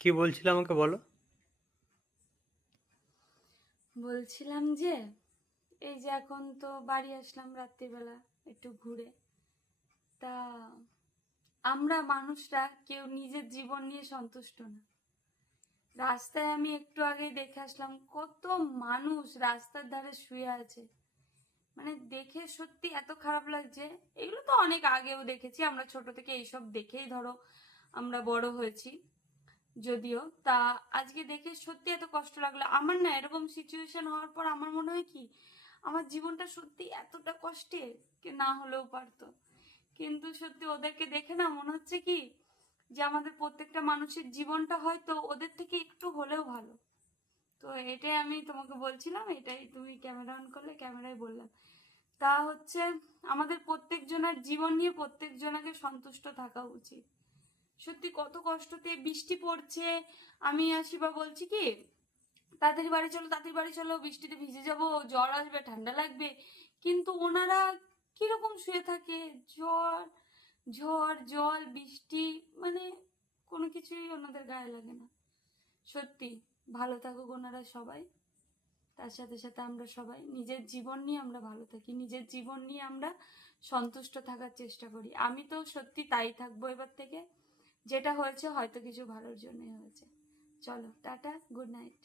কি বলছিলে আমাকে বলো। বলছিলাম যে এই যে এখন তো বাড়ি আসলাম রাত্রিবেলা একটু ঘুরে। তা আমরা মানুষরা কেউ নিজের জীবন নিয়ে সন্তুষ্ট না। রাস্তায় আমি একটু আগে দেখে আসলাম কত মানুষ রাস্তার ধারে শুয়ে আছে। মানে দেখে সত্যি এত খারাপ লাগছে। এগুলো তো অনেক আগেও দেখেছি, আমরা ছোট থেকে এইসব দেখেই ধরো আমরা বড় হয়েছি যদিও। তা আজকে দেখে সত্যি এত কষ্ট লাগলো আমার। না এরকম সিচুয়েশন হওয়ার পর আমার মনে হয় কি আমার জীবনটা সত্যি এতটা কষ্টের কি না হলেও পারতো। কিন্তু সত্যি ওদেরকে দেখে না মনে হচ্ছে কি যে আমাদের প্রত্যেকটা মানুষের জীবনটা হয়তো ওদের থেকে একটু হলেও ভালো। তো এটাই আমি তোমাকে বলছিলাম, এটাই তুমি ক্যামেরা অন করলে ক্যামেরায় বললাম। তা হচ্ছে আমাদের প্রত্যেকজনের জীবন নিয়ে প্রত্যেকজনকে সন্তুষ্ট থাকা উচিত। সত্যি কত কষ্টতে বৃষ্টি পড়ছে, আমি আসি বা বলছি কি তাড়াতাড়ি বাড়ি চলো তাড়াতাড়ি বাড়ি চলো, বৃষ্টিতে ভিজে যাব, জ্বর আসবে ঠান্ডা লাগবে। কিন্তু ওনারা কিরকম শুয়ে থাকে, জ্বর ঝড় জল বৃষ্টি, মানে কোনো কিছুই ওনাদের গায়ে লাগে না। সত্যি ভালো থাকুক ওনারা সবাই। তার সাথে সাথে আমরা সবাই নিজের জীবন নিয়ে আমরা ভালো থাকি, নিজের জীবন নিয়ে আমরা সন্তুষ্ট থাকার চেষ্টা করি। আমি তো সত্যি তাই থাকবো এবার থেকে। যেটা হয়েছে হয়তো কিছু ভালোর জন্যই হয়েছে। চলো টাটা, গুড নাইট।